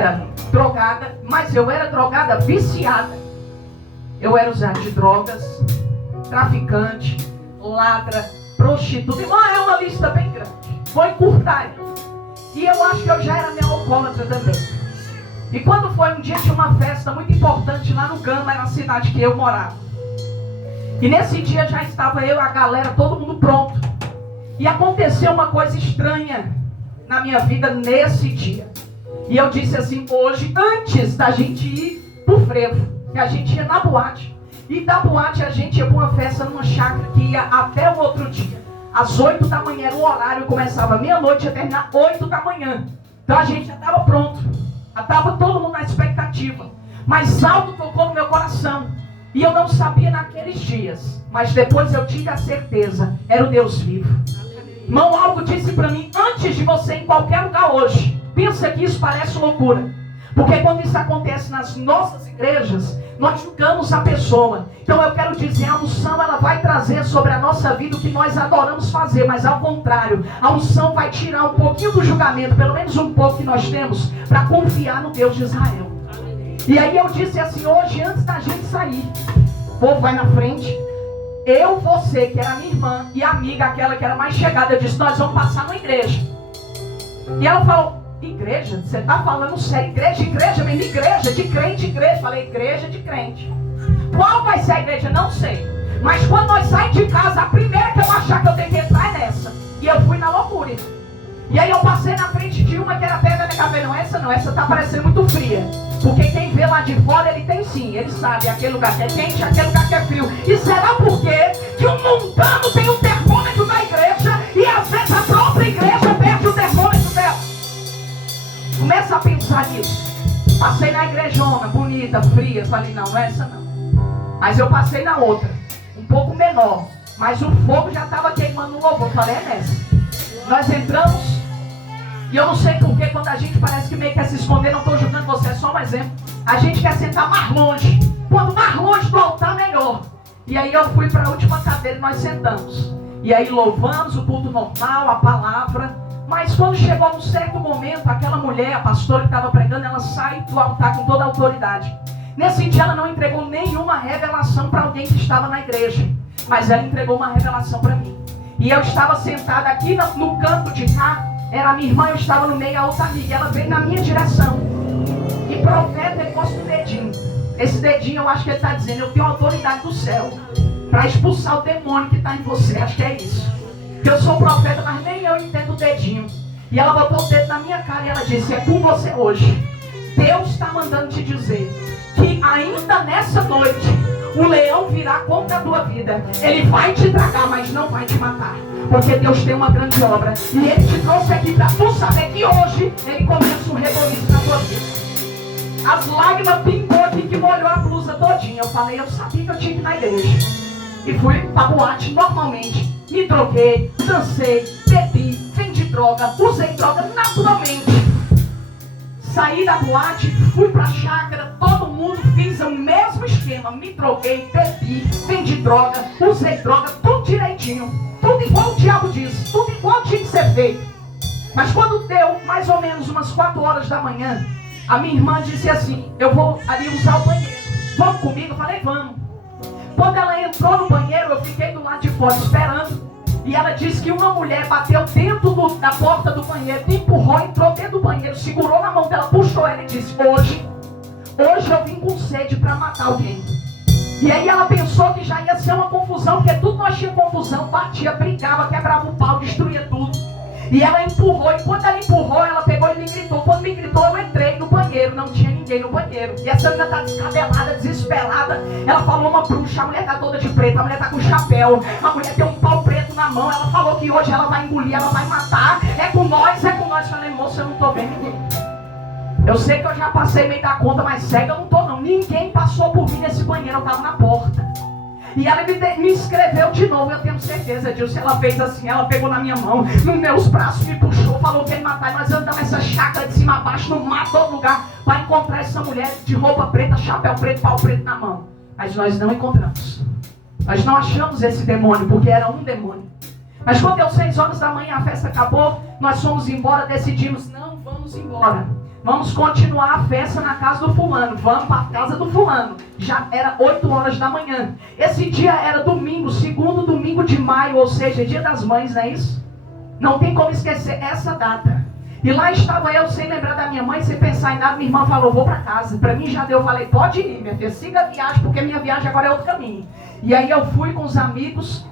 era drogada, mas eu era drogada viciada. Eu era usuária de drogas, traficante, ladra, prostituta. Irmão, é uma lista bem grande. Vou encurtar. E eu acho que eu já era meio alcoólatra também. E quando foi um dia de uma festa muito importante lá no Gama, era a cidade que eu morava. E nesse dia já estava eu e a galera, todo mundo pronto. E aconteceu uma coisa estranha na minha vida nesse dia. E eu disse assim, hoje, antes da gente ir pro frevo, que a gente ia na boate. E da boate a gente ia para uma festa numa chácara que ia até o outro dia. Às 8 da manhã era o horário, começava meia-noite e ia terminar 8 da manhã. Então a gente já estava pronto. Já estava todo mundo na expectativa. Mas algo tocou no meu coração. E eu não sabia naqueles dias. Mas depois eu tive a certeza. Era o Deus vivo. Irmão, algo disse para mim, antes de você ir em qualquer lugar hoje. Pensa que isso parece loucura. Porque quando isso acontece nas nossas igrejas, nós julgamos a pessoa. Então eu quero dizer, a unção ela vai trazer sobre a nossa vida o que nós adoramos fazer. Mas ao contrário, a unção vai tirar um pouquinho do julgamento, pelo menos um pouco que nós temos, para confiar no Deus de Israel. E aí eu disse assim, hoje antes da gente sair, o povo vai na frente. Eu, você, que era minha irmã, e a amiga, aquela que era mais chegada, eu disse, nós vamos passar numa igreja. E ela falou, igreja? Você está falando sério? Igreja mesmo, igreja, de crente, igreja. Falei, igreja de crente. Qual vai ser a igreja? Não sei. Mas quando nós saímos de casa, a primeira que eu achar que eu tenho que entrar é nessa. E eu fui na loucura. E aí eu passei na frente de uma que era perto da minha cabeça. Não, essa está parecendo muito fria. Porque quem vê lá de fora, ele tem sim. Ele sabe aquele lugar que é quente, aquele lugar que é frio. E será por quê que o mundano tem o termômetro da igreja e às vezes a própria igreja perde o termômetro dela? Começa a pensar nisso. Passei na igrejona, bonita, fria. Falei, não é essa não. Mas eu passei na outra, um pouco menor. Mas o fogo já estava queimando no louvor. Falei, é nessa. Nós entramos. E eu não sei porquê, quando a gente parece que meio quer se esconder, não estou julgando você, é só um exemplo. A gente quer sentar mais longe. Quando mais longe do altar, melhor. E aí eu fui para a última cadeira e nós sentamos. E aí louvamos o culto normal, a palavra. Mas quando chegou num certo momento, aquela mulher, a pastora que estava pregando, ela sai do altar com toda a autoridade. Nesse dia ela não entregou nenhuma revelação para alguém que estava na igreja. Mas ela entregou uma revelação para mim. E eu estava sentada aqui no canto de cá. Era a minha irmã, eu estava no meio, a outra amiga. Ela veio na minha direção. E profeta, ele mostra o dedinho. Esse dedinho eu acho que ele está dizendo, eu tenho autoridade do céu para expulsar o demônio que está em você. Acho que é isso. Porque eu sou profeta, mas nem eu entendo o dedinho. E ela botou o dedo na minha cara e ela disse, é com você hoje. Deus está mandando te dizer que ainda nessa noite o leão virá contra a tua vida. Ele vai te tragar, mas não vai te matar. Porque Deus tem uma grande obra. E Ele te trouxe aqui para tu saber que hoje Ele começa um reboliço na tua vida. As lágrimas pingou aqui que molhou a blusa todinha. Eu falei, eu sabia que eu tinha que ir na igreja. E fui pra boate normalmente. Me droguei, dancei, bebi, vendi droga, usei droga naturalmente. Saí da boate, fui pra chácara, todo mundo fiz o mesmo esquema. Me droguei, bebi, vendi droga, usei droga, tudo direitinho. Tudo igual o diabo disse, tudo igual tinha que ser feito. Mas quando deu mais ou menos umas 4 horas da manhã, a minha irmã disse assim, eu vou ali usar o banheiro. Vamos comigo? Eu falei, vamos. Quando ela entrou no banheiro, eu fiquei do lado de fora esperando. E ela disse que uma mulher bateu dentro da porta do banheiro, empurrou, entrou dentro do banheiro, segurou na mão dela, puxou ela e disse, hoje eu vim com sede para matar alguém. E aí ela pensou que já ia ser uma confusão, porque tudo nós tinha confusão, batia, brigava, quebrava o pau, destruía tudo. E ela empurrou, e quando ela empurrou, ela pegou e me gritou. Quando me gritou, eu entrei no banheiro, não tinha ninguém no banheiro. E essa menina tá descabelada, desesperada. Ela falou uma bruxa, a mulher tá toda de preto, a mulher tá com chapéu, a mulher tem um pau preto na mão. Ela falou que hoje ela vai engolir, ela vai matar. É com nós, é com nós. Eu falei, moça, eu não tô vendo ninguém. Eu sei que eu já passei meio da conta, mas cega eu não tô não. Ninguém passou por mim nesse banheiro, eu tava na porta. E ela me escreveu de novo, eu tenho certeza disso. Ela fez assim, ela pegou na minha mão, nos meus braços, me puxou, falou que ia me matar. E nós andamos essa chácara de cima a baixo, no mar, todo lugar, para encontrar essa mulher de roupa preta, chapéu preto, pau preto na mão. Mas nós não encontramos. Nós não achamos esse demônio, porque era um demônio. Mas quando deu 6 horas da manhã, a festa acabou, nós fomos embora, decidimos, não vamos embora. Vamos continuar a festa na casa do fulano. Vamos para a casa do fulano. Já era 8 horas da manhã. Esse dia era domingo, segundo domingo de maio, ou seja, dia das mães, não é isso? Não tem como esquecer essa data. E lá estava eu, sem lembrar da minha mãe, sem pensar em nada. Minha irmã falou, vou para casa. Para mim já deu, eu falei, pode ir, minha filha, siga a viagem, porque minha viagem agora é outro caminho. E aí eu fui com os amigos.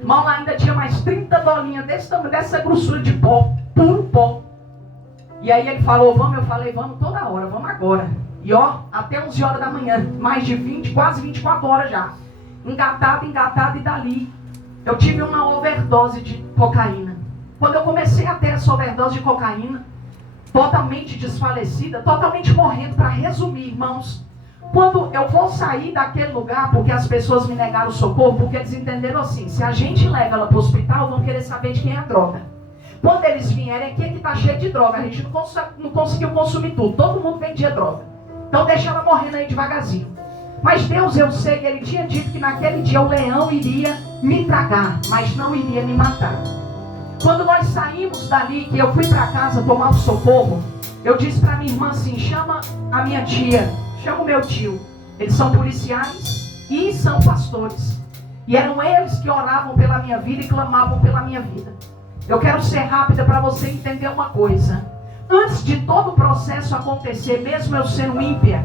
Irmão, lá ainda tinha mais 30 bolinhas desse tamanho, dessa grossura de pó, puro pó. E aí ele falou, vamos, eu falei, vamos toda hora, vamos agora. E ó, até 11 horas da manhã, mais de 20, quase 24 horas já. Engatado, e dali eu tive uma overdose de cocaína. Quando eu comecei a ter essa overdose de cocaína, totalmente desfalecida, totalmente morrendo, para resumir, irmãos, quando eu vou sair daquele lugar, porque as pessoas me negaram socorro, porque eles entenderam assim, se a gente leva ela para o hospital, vão querer saber de quem é a droga. Quando eles vierem aqui, é que está cheio de droga, a gente não conseguiu consumir tudo, todo mundo vendia droga. Então deixa ela morrendo aí devagarzinho. Mas Deus, eu sei que Ele tinha dito que naquele dia o leão iria me tragar, mas não iria me matar. Quando nós saímos dali, que eu fui para casa tomar o socorro, eu disse para minha irmã assim, chama a minha tia, chama o meu tio. Eles são policiais e são pastores. E eram eles que oravam pela minha vida e clamavam pela minha vida. Eu quero ser rápida para você entender uma coisa. Antes de todo o processo acontecer, mesmo eu sendo ímpia,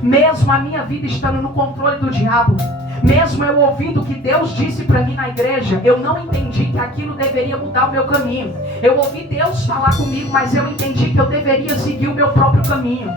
mesmo a minha vida estando no controle do diabo, mesmo eu ouvindo o que Deus disse para mim na igreja, eu não entendi que aquilo deveria mudar o meu caminho. Eu ouvi Deus falar comigo, mas eu entendi que eu deveria seguir o meu próprio caminho.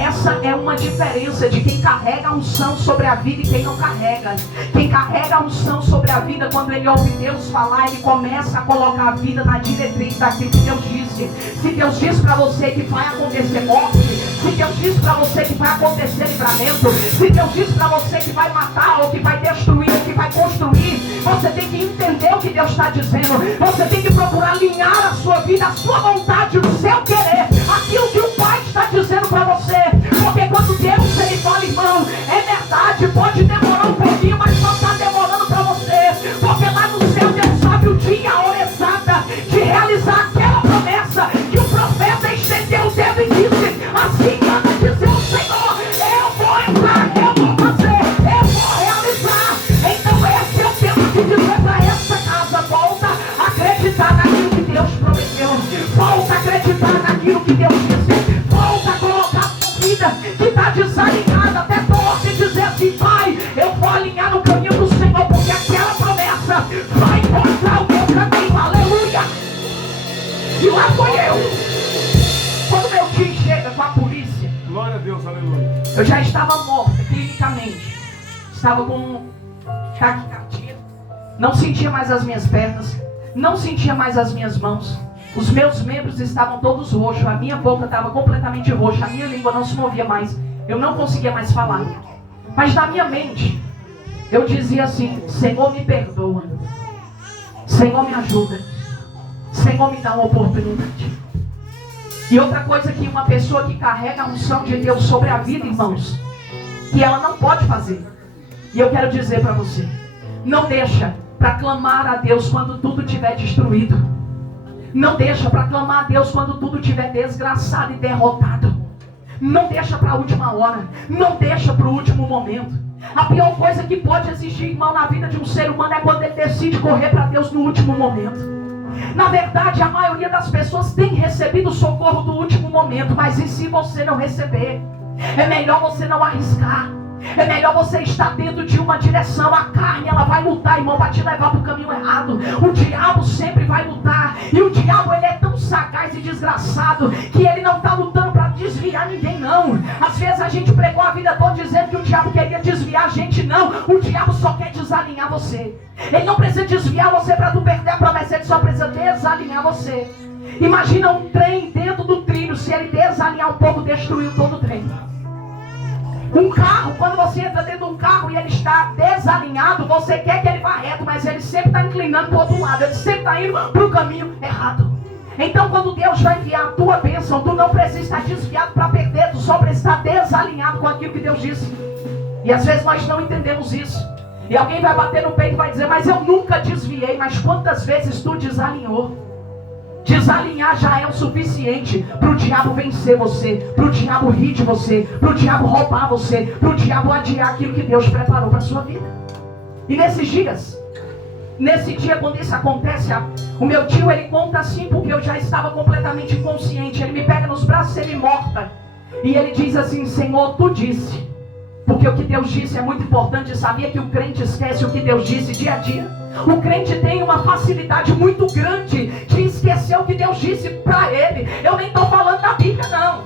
Essa é uma diferença de quem carrega a unção sobre a vida e quem não carrega. Quem carrega a unção sobre a vida, quando ele ouve Deus falar, ele começa a colocar a vida na diretriz daquilo que Deus disse. Se Deus diz para você que vai acontecer morte, se Deus diz para você que vai acontecer livramento, se Deus diz para você que vai matar, ou que vai destruir, ou que vai construir, você tem que entender o que Deus está dizendo. Você tem que procurar alinhar a sua vida, a sua vontade, o seu querer, aquilo que o Pai está dizendo para você. Porque quando Deus ele fala, irmão, é verdade, pode demorar um pouquinho, mas só está demorando para você. Porque lá no céu Deus sabe o dia, a hora exata de realizar aquela promessa que o profeta estendeu o dedo e disse, assim manda dizer o Senhor, eu vou entrar, eu vou fazer, eu vou realizar. Então esse é o tempo de dizer para essa casa, volta a acreditar naquilo que Deus prometeu, volta a acreditar naquilo que Deus disse, volta a colocar a sua vida que está desalinhada, até torta, e dizer assim, Pai, eu vou alinhar no caminho do Senhor, porque aquela promessa vai encontrar o meu caminho, aleluia. E lá foi eu. Quando meu tio chega com a polícia, glória a Deus, aleluia, eu já estava morta clinicamente, estava com taquicardia, não sentia mais as minhas pernas, não sentia mais as minhas mãos, os meus membros estavam todos roxos, a minha boca estava completamente roxa, a minha língua não se movia mais, eu não conseguia mais falar. Mas na minha mente eu dizia assim, Senhor me perdoa, Senhor me ajuda, Senhor me dá uma oportunidade. E outra coisa que uma pessoa que carrega a unção de Deus sobre a vida, irmãos, que ela não pode fazer. E eu quero dizer para você, não deixa para clamar a Deus quando tudo estiver destruído. Não deixa para clamar a Deus quando tudo estiver desgraçado e derrotado. Não deixa para a última hora. Não deixa para o último momento. A pior coisa que pode existir, irmão, na vida de um ser humano é quando ele decide correr para Deus no último momento. Na verdade, a maioria das pessoas tem recebido o socorro do último momento, mas e se você não receber? É melhor você não arriscar. É melhor você estar dentro de uma direção. A carne, ela vai lutar, irmão, para te levar para o caminho errado. O diabo sempre vai lutar. E o diabo, ele é tão sagaz e desgraçado que ele não está lutando para desviar ninguém, não. Às vezes a gente pregou a vida toda dizendo que o diabo queria desviar a gente. Não, o diabo só quer desalinhar você. Ele não precisa desviar você para tu perder a promessa. Ele só precisa desalinhar você. Imagina um trem dentro do trilho. Se ele desalinhar um pouco, destruiu todo o trem. Um carro, quando você entra dentro de um carro e ele está desalinhado, você quer que ele vá reto, mas ele sempre está inclinando para o outro lado, ele sempre está indo para o caminho errado. Então quando Deus vai enviar a tua bênção, tu não precisa estar desviado para perder, tu só precisa estar desalinhado com aquilo que Deus disse. E às vezes nós não entendemos isso. E alguém vai bater no peito e vai dizer, mas eu nunca desviei. Mas quantas vezes tu desalinhou? Desalinhar já é o suficiente para o diabo vencer você, para o diabo rir de você, para o diabo roubar você, para o diabo adiar aquilo que Deus preparou para a sua vida. E nesses dias, nesse dia quando isso acontece, o meu tio ele conta assim, porque eu já estava completamente inconsciente. Ele me pega nos braços semi-morta e ele diz assim: Senhor, tu disse. Porque o que Deus disse é muito importante. Sabia que o crente esquece o que Deus disse dia a dia? O crente tem uma facilidade muito grande de esquecer o que Deus disse para ele. Eu nem estou falando da Bíblia, não.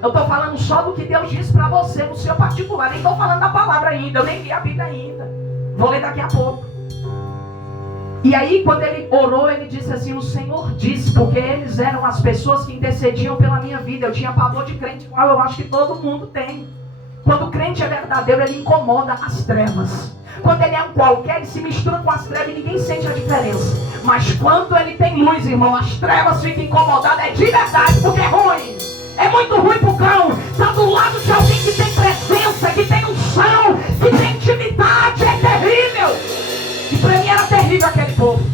Eu estou falando só do que Deus disse para você, no seu particular. Nem estou falando da palavra ainda. Eu nem li a Bíblia ainda. Vou ler daqui a pouco. E aí quando ele orou, ele disse assim: o Senhor disse, porque eles eram as pessoas que intercediam pela minha vida. Eu tinha pavor de crente, igual eu acho que todo mundo tem. Quando o crente é verdadeiro, ele incomoda as trevas. Quando ele é um qualquer, ele se mistura com as trevas e ninguém sente a diferença. Mas quando ele tem luz, irmão, as trevas ficam incomodadas. É de verdade, porque é ruim. É muito ruim pro cão. Está do lado de alguém que tem presença, que tem unção, que tem intimidade. É terrível. E para mim era terrível aquele povo.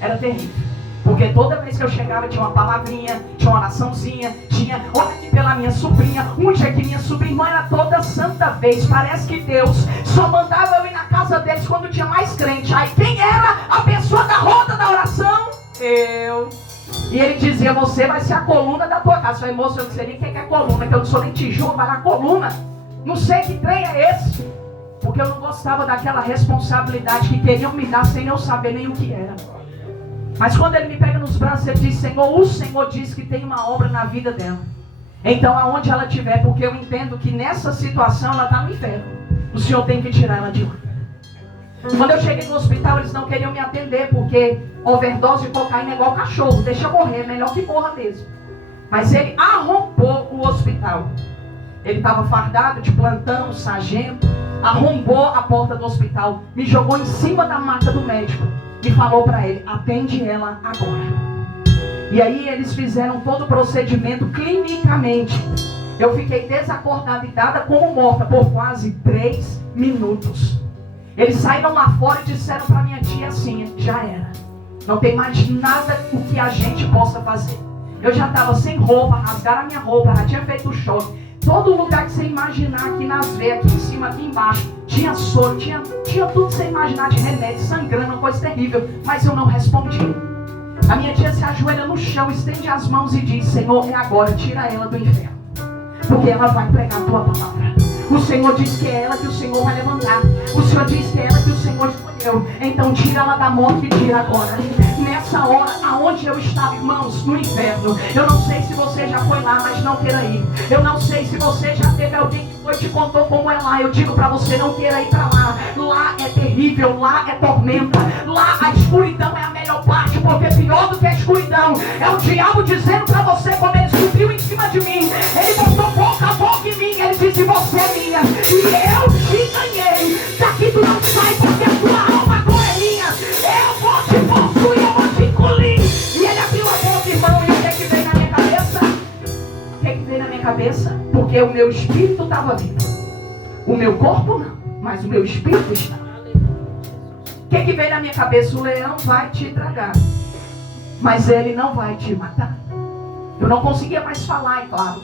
Era terrível. Porque toda vez que eu chegava tinha uma palavrinha, tinha uma oraçãozinha, tinha, olha aqui pela minha sobrinha, onde é que minha sobrinha, irmã, era toda santa vez. Parece que Deus só mandava eu ir na casa deles quando tinha mais crente. Aí quem era a pessoa da roda da oração? Eu. E ele dizia: você vai ser a coluna da tua casa. Eu falei: moço, eu não sei nem o que é coluna, que eu não sou nem tijolo, vai lá coluna. Não sei que trem é esse. Porque eu não gostava daquela responsabilidade que queriam me dar sem eu saber nem o que era. Mas quando ele me pega nos braços, ele diz: Senhor, o Senhor diz que tem uma obra na vida dela. Então aonde ela estiver, porque eu entendo que nessa situação ela está no inferno, o Senhor tem que tirar ela de lá. Quando eu cheguei no hospital, eles não queriam me atender, porque overdose de cocaína é igual cachorro, deixa morrer, é melhor que morra mesmo. Mas ele arrombou o hospital. Ele estava fardado de plantão, sargento, arrombou a porta do hospital, me jogou em cima da maca do médico e falou para ele: atende ela agora. E aí eles fizeram todo o procedimento clinicamente. Eu fiquei desacordada e dada como morta por quase 3 minutos. Eles saíram lá fora e disseram para minha tia assim: já era, não tem mais nada o que a gente possa fazer. Eu já estava sem roupa, rasgaram a minha roupa, já tinha feito choque. Todo lugar que você imaginar, aqui nas veias, aqui em cima, aqui embaixo, tinha soro, tinha tudo que você imaginar de remédio, sangrando, uma coisa terrível. Mas eu não respondi. A minha tia se ajoelha no chão, estende as mãos e diz: Senhor, é agora, tira ela do inferno, porque ela vai pregar a tua palavra. O Senhor diz que é ela que o Senhor vai levantar. O Senhor diz que é ela que o Senhor escolheu. Então tira ela da morte e tira agora. Nessa hora, aonde eu estava, irmãos, no inferno. Eu não sei se você já foi lá, mas não queira ir. Eu não sei se você já teve alguém que foi e te contou como é lá. Eu digo para você: não queira ir para lá. Lá é terrível, lá é tormenta. Lá a escuridão é a melhor parte, porque pior do que a escuridão é o diabo dizendo para você, como ele subiu em cima de mim. Ele botou boca a boca em mim. Ele disse: você é minha e eu te ganhei. Daqui tu não sai, porque a tua alma agora é minha. Eu vou te possuir, eu vou te engolir. E ele abriu a boca, irmão, e o que veio na minha cabeça? O que veio na minha cabeça? Porque o meu espírito estava vivo. O meu corpo não, mas o meu espírito está. O que veio na minha cabeça? O leão vai te tragar, mas ele não vai te matar. Eu não conseguia mais falar, é claro.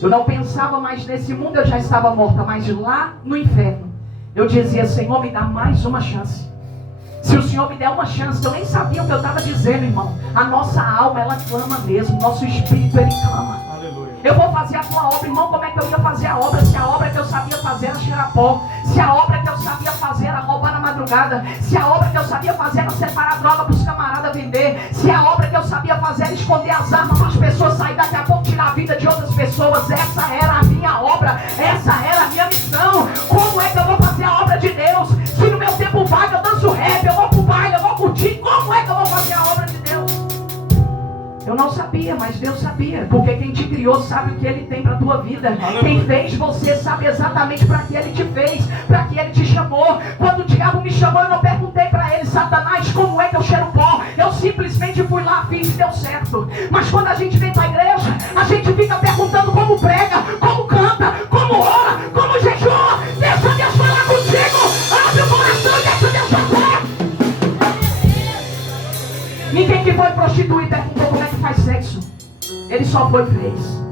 Eu não pensava mais nesse mundo, eu já estava morta. Mas lá no inferno, eu dizia: Senhor, me dá mais uma chance. Se o Senhor me der uma chance, eu nem sabia o que eu estava dizendo, irmão. A nossa alma, ela clama mesmo. Nosso espírito, ele clama. Aleluia. Eu vou fazer a tua obra, irmão. Como é que eu ia fazer a obra? Se a obra que eu sabia fazer era cheirar pó. Se a obra que eu sabia fazer era roubar na madrugada. Se a obra que eu sabia fazer era separar droga para os camaradas vender. Se a obra que eu sabia fazer era esconder as armas para as pessoas saírem daqui a pouco, tirar a vida de outras pessoas. Essa era a minha obra. Essa era a minha missão. Como é que eu vou fazer a obra de Deus? Se no meu tempo vago eu danço rap, eu vou pro baile, eu vou curtir. Como é que eu vou fazer a obra de Deus? Eu não sabia, mas Deus sabia. Porque quem te criou sabe o que Ele tem para a tua vida. Quem fez você sabe exatamente para que Ele te fez, para que Ele te chamou. Quando o diabo me chamou, eu não perguntei para ele: Satanás, como é que eu cheiro pó? Eu simplesmente fui lá, fiz e deu certo. Mas quando a gente vem para a igreja, a gente fica perguntando como prega, como canta, como ora, como jejua. Deixa Deus falar contigo. Abre o coração e deixa Deus falar. Ninguém que foi prostituir perguntou como é só foi fez.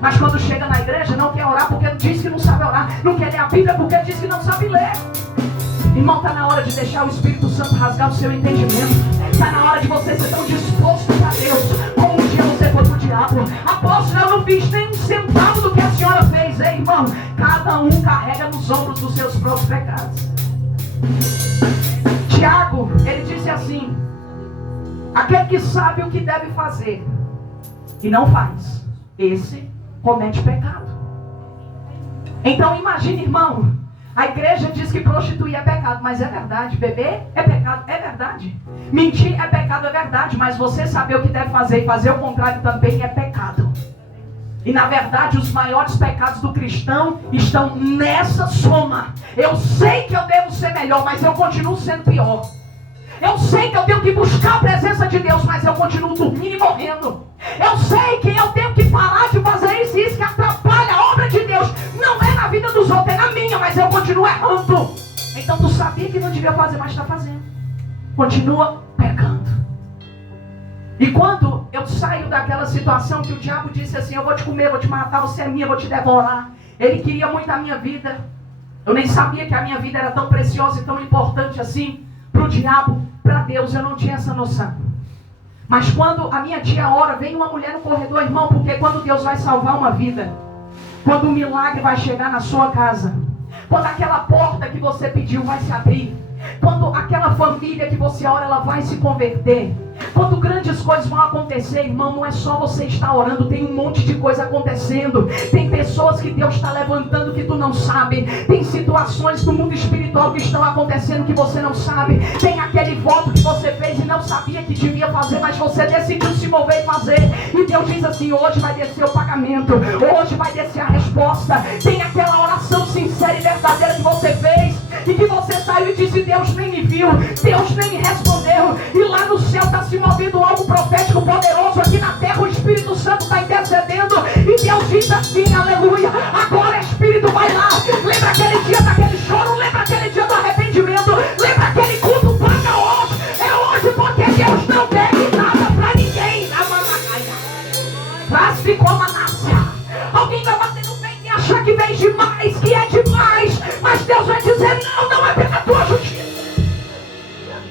Mas quando chega na igreja não quer orar porque diz que não sabe orar. Não quer ler a Bíblia porque diz que não sabe ler. Irmão, está na hora de deixar o Espírito Santo rasgar o seu entendimento. Está na hora de você ser tão disposto para Deus como um dia você foi para o diabo. Apóstolo, eu não fiz nem um centavo do que a senhora fez. Ei, irmão, cada um carrega nos ombros dos seus próprios pecados. Tiago, ele disse assim: aquele que sabe o que deve fazer e não faz, esse comete pecado. Então imagine, irmão, a igreja diz que prostituir é pecado, mas é verdade. Beber é pecado, é verdade. Mentir é pecado, é verdade. Mas você saber o que deve fazer e fazer o contrário também é pecado. E na verdade os maiores pecados do cristão estão nessa soma. Eu sei que eu devo ser melhor, mas eu continuo sendo pior. Eu sei que eu tenho que buscar a presença de Deus, mas eu continuo dormindo e morrendo. Eu sei que eu tenho que parar de fazer isso e isso que atrapalha a obra de Deus. Não é na vida dos outros, é na minha, mas eu continuo errando. Então tu sabia que não devia fazer, mas está fazendo. Continua pecando. E quando eu saio daquela situação que o diabo disse assim: eu vou te comer, vou te matar, você é minha, vou te devorar. Ele queria muito a minha vida. Eu nem sabia que a minha vida era tão preciosa e tão importante assim. Para o diabo, para Deus, eu não tinha essa noção. Mas quando a minha tia ora, vem uma mulher no corredor, irmão, porque quando Deus vai salvar uma vida, quando o milagre vai chegar na sua casa, quando aquela porta que você pediu vai se abrir, quando aquela família que você ora, ela vai se converter, quando grandes coisas vão acontecer, irmão, não é só você estar orando, tem um monte de coisa acontecendo. Tem pessoas que Deus está levantando que tu não sabe. Tem situações do mundo espiritual que estão acontecendo que você não sabe. Tem aquele voto que você fez e não sabia que devia fazer, mas você decidiu se mover e fazer. E Deus diz assim: hoje vai descer o pagamento, hoje vai descer a resposta. Tem aquela oração sincera e verdadeira que você fez e que você saiu e disse: Deus nem me viu, Deus nem me respondeu. E lá no céu está se movendo algo profético poderoso. Aqui na terra o Espírito Santo está intercedendo. E Deus diz assim: aleluia, agora Espírito vai lá. Lembra aquele dia daquele choro, lembra aquele dia do arrependimento, lembra aquele culto, paga hoje. É hoje, porque Deus não deve nada para ninguém. Traz-se como a nácia. Alguém vai bater no peito e achar que vem demais, que é demais, mas Deus vai dizer: não, não é pela tua justiça.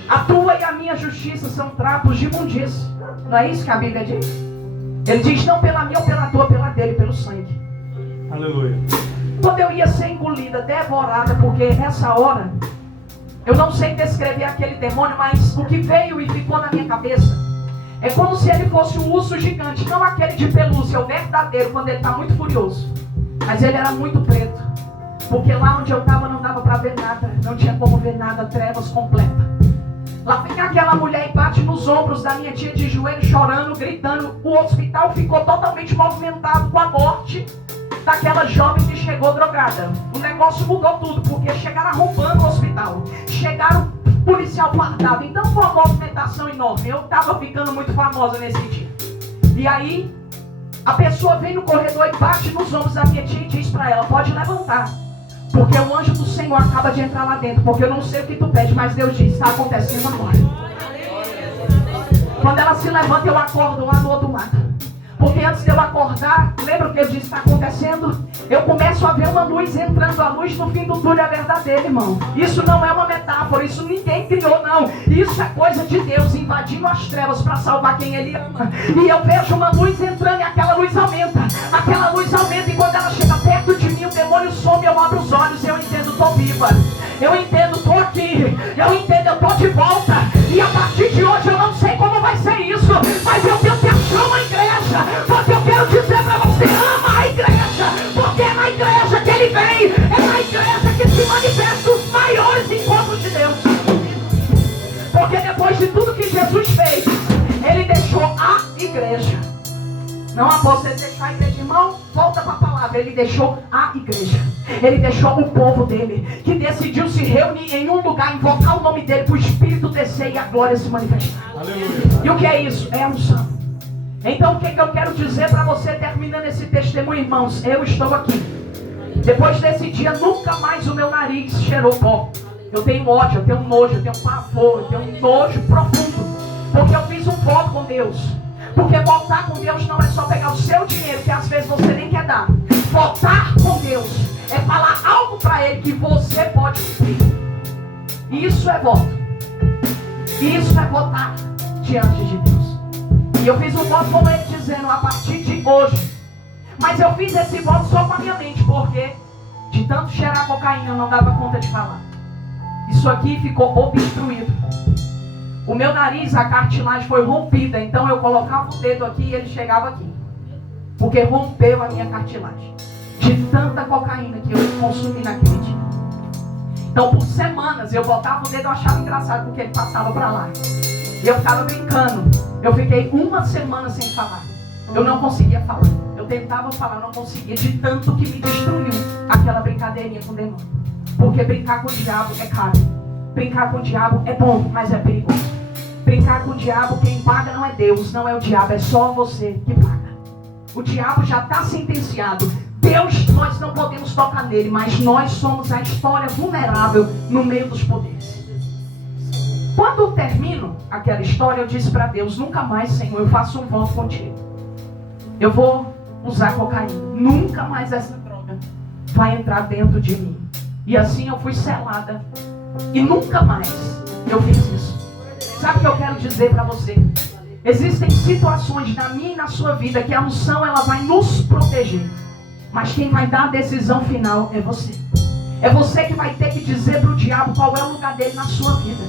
A tua e a minha justiça são trapos de imundícia. Não é isso que a Bíblia diz? Ele diz: não pela minha ou pela tua, pela dele, pelo sangue. Aleluia. Quando eu ia ser engolida, devorada, porque nessa hora eu não sei descrever aquele demônio, mas o que veio e ficou na minha cabeça é como se ele fosse um urso gigante. Não aquele de pelúcia, o verdadeiro, quando ele está muito furioso. Mas ele era muito preto, porque lá onde eu estava não dava para ver nada. Não tinha como ver nada, trevas completa. Lá vem aquela mulher e bate nos ombros da minha tia de joelho, chorando, gritando. O hospital ficou totalmente movimentado com a morte daquela jovem que chegou drogada. O negócio mudou tudo, porque chegaram arrombando o hospital. Chegaram policial fardado. Então foi uma movimentação enorme. Eu estava ficando muito famosa nesse dia. E aí, a pessoa vem no corredor e bate nos ombros da minha tia e diz para ela: pode levantar, porque o anjo do Senhor acaba de entrar lá dentro. Porque eu não sei o que tu pede, mas Deus diz: está acontecendo agora. Quando ela se levanta, eu acordo lá do outro lado. Porque antes de eu acordar, lembra o que eu disse está acontecendo? Eu começo a ver uma luz entrando. A luz no fim do túnel é verdadeira, irmão. Isso não é uma metáfora, isso ninguém criou, não. Isso é coisa de Deus invadindo as trevas para salvar quem Ele ama. E eu vejo uma luz entrando e aquela luz aumenta. Aquela luz aumenta e quando ela chega perto de mim, o demônio some, eu abro os olhos e eu entendo, estou viva. Eu entendo, estou aqui. Eu entendo, eu estou de volta. E a partir de hoje eu não sei como vai ser isso, mas eu tenho que achar uma igreja. Porque eu quero dizer para você: ama a igreja, porque é na igreja que Ele vem, é na igreja que se manifestam os maiores encontros de Deus. Porque depois de tudo que Jesus fez, Ele deixou a igreja. Não após ele deixar a igreja, irmão, volta para a palavra. Ele deixou a igreja. Ele deixou o povo dele, que decidiu se reunir em um lugar, invocar o nome dele, para o Espírito descer e a glória se manifestar. Aleluia. E o que é isso? É a unção. Então o que eu quero dizer para você, terminando esse testemunho, irmãos? Eu estou aqui. Depois desse dia, nunca mais o meu nariz cheirou pó. Eu tenho ódio, eu tenho nojo, eu tenho pavor, eu tenho um nojo profundo. Porque eu fiz um voto com Deus. Porque voltar com Deus não é só pegar o seu dinheiro, que às vezes você nem quer dar. Voltar com Deus é falar algo para Ele que você pode cumprir. Isso é voto. Isso é votar diante de Deus. E eu fiz um voto com Ele dizendo, a partir de hoje. Mas eu fiz esse voto só com a minha mente, porque de tanto cheirar cocaína eu não dava conta de falar. Isso aqui ficou obstruído. O meu nariz, a cartilagem foi rompida. Então eu colocava o dedo aqui e ele chegava aqui. Porque rompeu a minha cartilagem. De tanta cocaína que eu consumi naquele dia. Então por semanas eu botava o dedo, eu achava engraçado porque ele passava para lá. E eu ficava brincando. Eu fiquei uma semana sem falar. Eu não conseguia falar. Eu tentava falar, não conseguia. De tanto que me destruiu aquela brincadeirinha com o demônio. Porque brincar com o diabo é caro. Brincar com o diabo é bom, mas é perigoso. Brincar com o diabo, quem paga não é Deus, não é o diabo, é só você que paga. O diabo já está sentenciado. Deus, nós não podemos tocar nele, mas nós somos a história vulnerável no meio dos poderes. Quando eu termino aquela história, eu disse para Deus, nunca mais, Senhor, eu faço um voto contigo. Eu vou usar cocaína. Nunca mais essa droga vai entrar dentro de mim. E assim eu fui selada. E nunca mais eu fiz isso. Sabe o que eu quero dizer para você? Existem situações na minha e na sua vida que a unção ela vai nos proteger. Mas quem vai dar a decisão final é você. É você que vai ter que dizer para o diabo qual é o lugar dele na sua vida.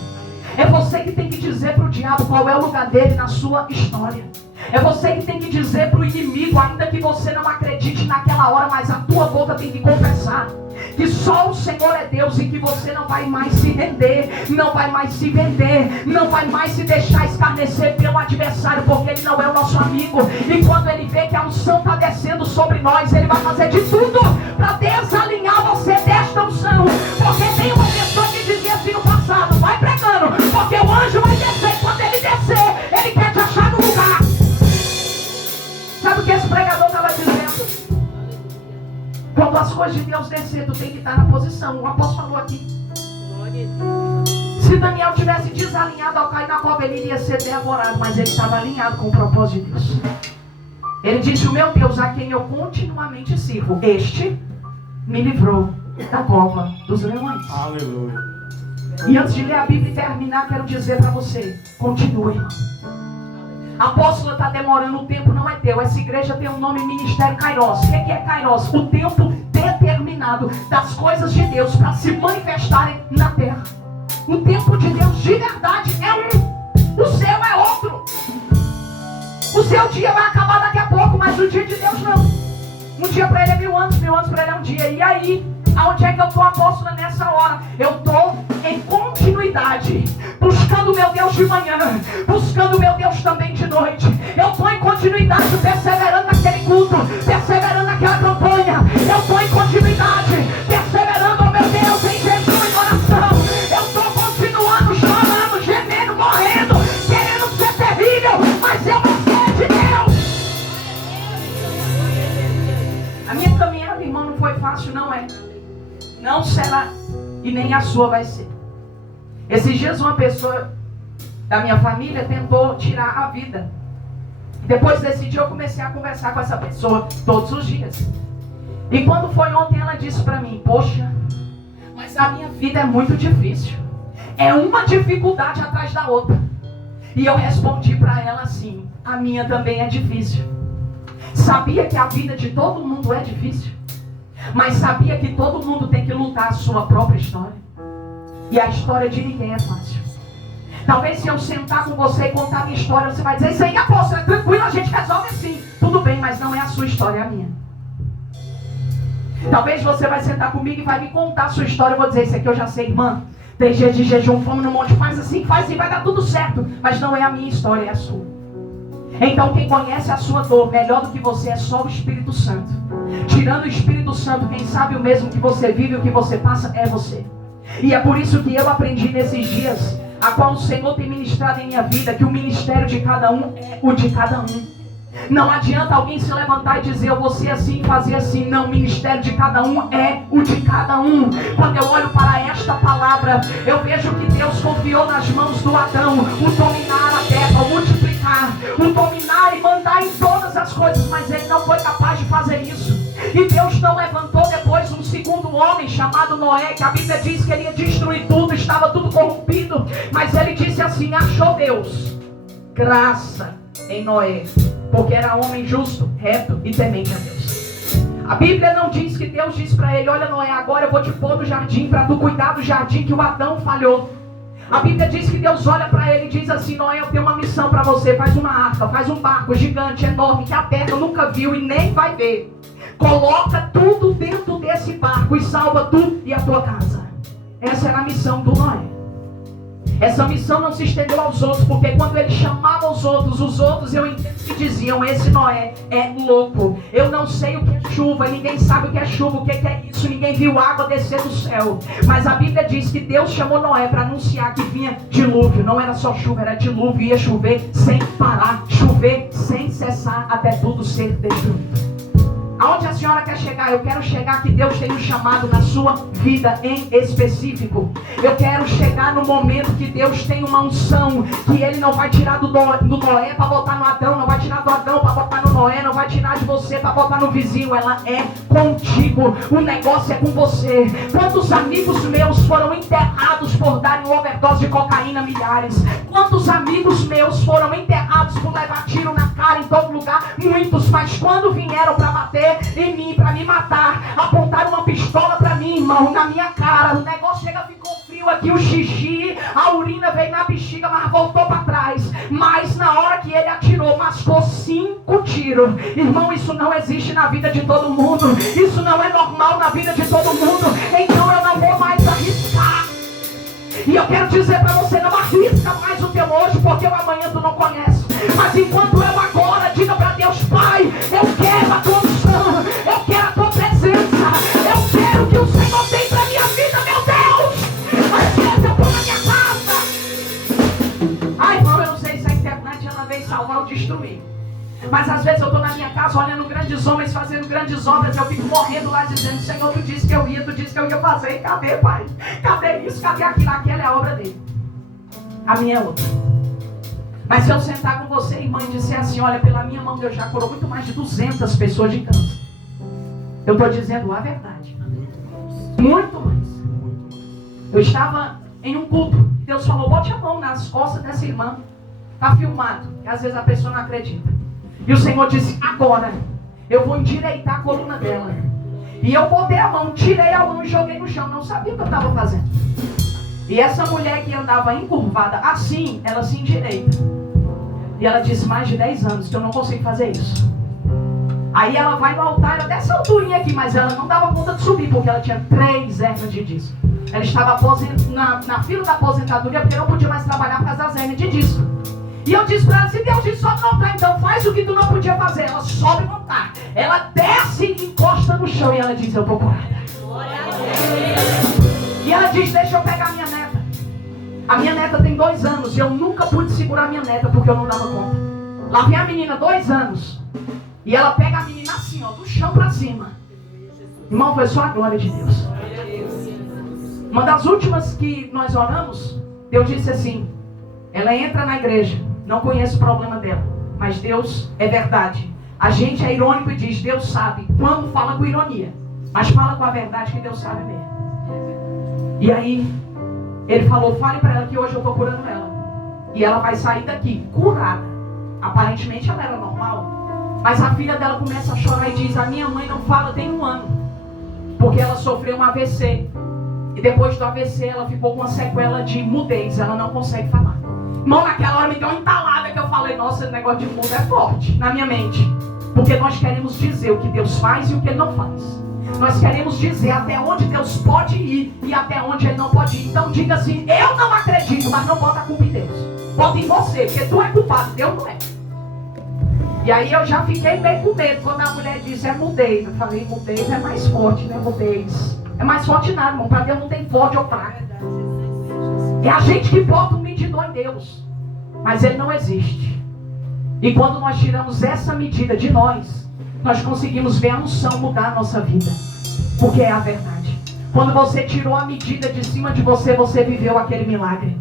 É você que tem que dizer para o diabo qual é o lugar dele na sua história. É você que tem que dizer para o inimigo, ainda que você não acredite naquela hora, mas a tua boca tem que confessar que só o Senhor é Deus e que você não vai mais se render, não vai mais se vender, não vai mais se deixar escarnecer pelo adversário, porque ele não é o nosso amigo. E quando ele vê que a unção está descendo sobre nós, ele vai fazer de tudo para desalinhar você desta unção. Porque tem uma pessoa que dizia assim no passado, vai pregando, porque o anjo vai descer, e quando ele descer, ele quer te achar no lugar. Sabe o que esse pregador estava dizendo? Quando as coisas de Deus descer, tu tem que estar na posição. O apóstolo falou aqui. Se Daniel tivesse desalinhado ao cair na cova, ele iria ser devorado. Mas ele estava alinhado com o propósito de Deus. Ele disse, o meu Deus, a quem eu continuamente sirvo, este me livrou da cova dos leões. Aleluia. E antes de ler a Bíblia e terminar, quero dizer para você, continue, irmão. Apóstolo, está demorando, o tempo não é teu. Essa igreja tem um nome, Ministério Kairos. O que é Kairos? O tempo determinado das coisas de Deus para se manifestarem na terra. O tempo de Deus de verdade é um. O seu é outro. O seu dia vai acabar daqui a pouco, mas o dia de Deus não. Um dia para ele é 1000 anos para ele é um dia. E aí, aonde é que eu estou, apóstola, nessa hora? Eu estou em continuidade, buscando o meu Deus de manhã, buscando o meu Deus também de noite. Eu estou em continuidade, perseverando naquele culto, perseverando naquela campanha. Eu estou em continuidade, perseverando, oh meu Deus, em jejum e oração. Eu estou continuando, chorando, gemendo, morrendo, querendo ser terrível, mas eu vou ser de Deus. A minha caminhada, irmão, não foi fácil, não é. Não será. E nem a sua vai ser. Esses dias uma pessoa da minha família tentou tirar a vida. Depois desse dia eu comecei a conversar com essa pessoa todos os dias. E quando foi ontem ela disse para mim, poxa, mas a minha vida é muito difícil. É uma dificuldade atrás da outra. E eu respondi para ela assim, a minha também é difícil. Sabia que a vida de todo mundo é difícil? Mas sabia que todo mundo tem que lutar a sua própria história? E a história de ninguém é fácil. Talvez se eu sentar com você e contar a minha história, você vai dizer, isso aí, apóstolo, é tranquilo, a gente resolve assim. Tudo bem, mas não é a sua história, é a minha. Talvez você vai sentar comigo e vai me contar a sua história. Eu vou dizer, isso aqui eu já sei, irmã. 3 dias de jejum, fome no monte, faz assim, vai dar tudo certo. Mas não é a minha história, é a sua. Então quem conhece a sua dor melhor do que você é só o Espírito Santo. Tirando o Espírito Santo, quem sabe o mesmo que você vive, o que você passa, é você. E é por isso que eu aprendi nesses dias, a qual o Senhor tem ministrado em minha vida, que o ministério de cada um é o de cada um. Não adianta alguém se levantar e dizer, eu vou ser assim, fazer assim. Não, o ministério de cada um é o de cada um. Quando eu olho para esta palavra, eu vejo que Deus confiou nas mãos do Adão o dominar a terra, o multiplicar, o dominar e coisas, mas ele não foi capaz de fazer isso. E Deus não levantou depois um segundo homem chamado Noé, que a Bíblia diz que ele ia destruir tudo, estava tudo corrompido. Mas ele disse assim: achou Deus graça em Noé, porque era homem justo, reto e temente a Deus. A Bíblia não diz que Deus disse para ele: olha Noé, agora eu vou te pôr no jardim para tu cuidar do jardim que o Adão falhou. A Bíblia diz que Deus olha para ele e diz assim: Noé, eu tenho uma missão para você. Faz uma arca, faz um barco gigante, enorme, que a terra nunca viu e nem vai ver. Coloca tudo dentro desse barco e salva tu e a tua casa. Essa era a missão do Noé. Essa missão não se estendeu aos outros, porque quando ele chamava os outros eu entendo que diziam: esse Noé é louco. Eu não sei o que é chuva, ninguém sabe o que é chuva, o que é isso, ninguém viu água descer do céu. Mas a Bíblia diz que Deus chamou Noé para anunciar que vinha dilúvio. Não era só chuva, era dilúvio, ia chover sem parar, chover sem cessar até tudo ser destruído. Aonde a senhora quer chegar? Eu quero chegar que Deus tem um chamado na sua vida em específico. Eu quero chegar no momento que Deus tem uma unção, que Ele não vai tirar do Noé para botar no Adão, não vai tirar do Adão para botar no Noé, não vai tirar de você para botar no vizinho. Ela é contigo, o negócio é com você. Quantos amigos meus foram enterrados por darem uma overdose de cocaína, milhares? Quantos amigos meus foram enterrados por levar tiro na cara em todo lugar? Muitos, mas quando vieram para bater em mim, para me matar, apontaram uma pistola para mim, irmão, na minha cara, o negócio ficou frio aqui, o xixi, a urina veio na bexiga, mas voltou para trás. Mas na hora que ele atirou, mascou 5 tiros. Irmão, isso não existe na vida de todo mundo, isso não é normal na vida de todo mundo. Então eu não vou mais arriscar. E eu quero dizer para você: não arrisca mais o teu hoje, porque o amanhã tu não conhece. Mas enquanto eu agora, diga para Deus: Pai, eu quero a tua unção, eu quero a tua presença, eu quero que o Senhor tem para minha vida, meu Deus. Às vezes eu estou na minha casa. Ai, irmão, eu não sei se a internet ela veio salvar ou destruir. Mas às vezes eu estou na minha casa olhando grandes homens fazendo grandes obras. Eu fico morrendo lá dizendo: Senhor, tu disse que eu ia, tu disse que eu ia fazer. Cadê, Pai? Cadê isso? Cadê aquilo? Aquela é a obra dele. A minha é outra. Mas se eu sentar com você, irmã, e disser assim: olha, pela minha mão Deus já curou muito mais de 200 pessoas de câncer. Eu estou dizendo a verdade. Muito mais. Eu estava em um culto. Deus falou: bote a mão nas costas dessa irmã. Está filmado. E às vezes a pessoa não acredita. E o Senhor disse: agora eu vou endireitar a coluna dela. E eu botei a mão, tirei a mão e joguei no chão. Não sabia o que eu estava fazendo. E essa mulher que andava encurvada assim, ela se endireita. E ela disse: mais de 10 anos que eu não consigo fazer isso. Aí ela vai no altar, ela dessa alturinha aqui, mas ela não dava conta de subir, porque ela tinha 3 hernias de disco. Ela estava na fila da aposentadoria, porque não podia mais trabalhar por causa das hernias de disco. E eu disse para ela: se Deus disse sobe no altar, então faz o que tu não podia fazer. Ela sobe no altar, ela desce e encosta no chão, e ela diz: eu estou curada. E ela diz: deixa eu pegar a minha neta. A minha neta tem 2 anos e eu nunca pude segurar a minha neta porque eu não dava conta. Lá vem a menina, 2 anos, e ela pega a menina assim, ó, do chão para cima. Irmão, foi só a glória de Deus. Uma das últimas que nós oramos, Deus disse assim: ela entra na igreja, não conhece o problema dela, mas Deus é verdade. A gente é irônico e diz: Deus sabe, quando fala com ironia, mas fala com a verdade, que Deus sabe mesmo. E aí ele falou: fale para ela que hoje eu estou curando ela, e ela vai sair daqui curada. Aparentemente ela era normal, mas a filha dela começa a chorar e diz: a minha mãe não fala tem 1 ano, porque ela sofreu um AVC, e depois do AVC ela ficou com uma sequela de mudez, ela não consegue falar. Irmão, naquela hora me deu uma entalada que eu falei: nossa, esse negócio de mundo é forte na minha mente, porque nós queremos dizer o que Deus faz e o que Ele não faz. Nós queremos dizer até onde Deus pode ir e até onde Ele não pode ir. Então diga assim: eu não acredito, mas não bota a culpa em Deus. Bota em você, porque tu é culpado, Deus não é. E aí eu já fiquei meio com medo quando a mulher disse: é mudez. Eu falei: mudez é mais forte, né? Mudez é mais forte nada, irmão. Para Deus não tem forte ou fraco. É a gente que bota um medidor em Deus, mas Ele não existe. E quando nós tiramos essa medida de nós conseguimos ver a unção mudar a nossa vida, porque é a verdade. Quando você tirou a medida de cima de você, você viveu aquele milagre.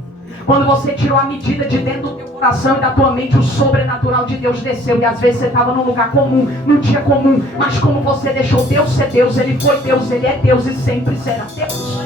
Quando você tirou a medida de dentro do teu coração e da tua mente, o sobrenatural de Deus desceu. E às vezes você estava num lugar comum, num dia comum, mas como você deixou Deus ser Deus, Ele foi Deus, Ele é Deus e sempre será Deus.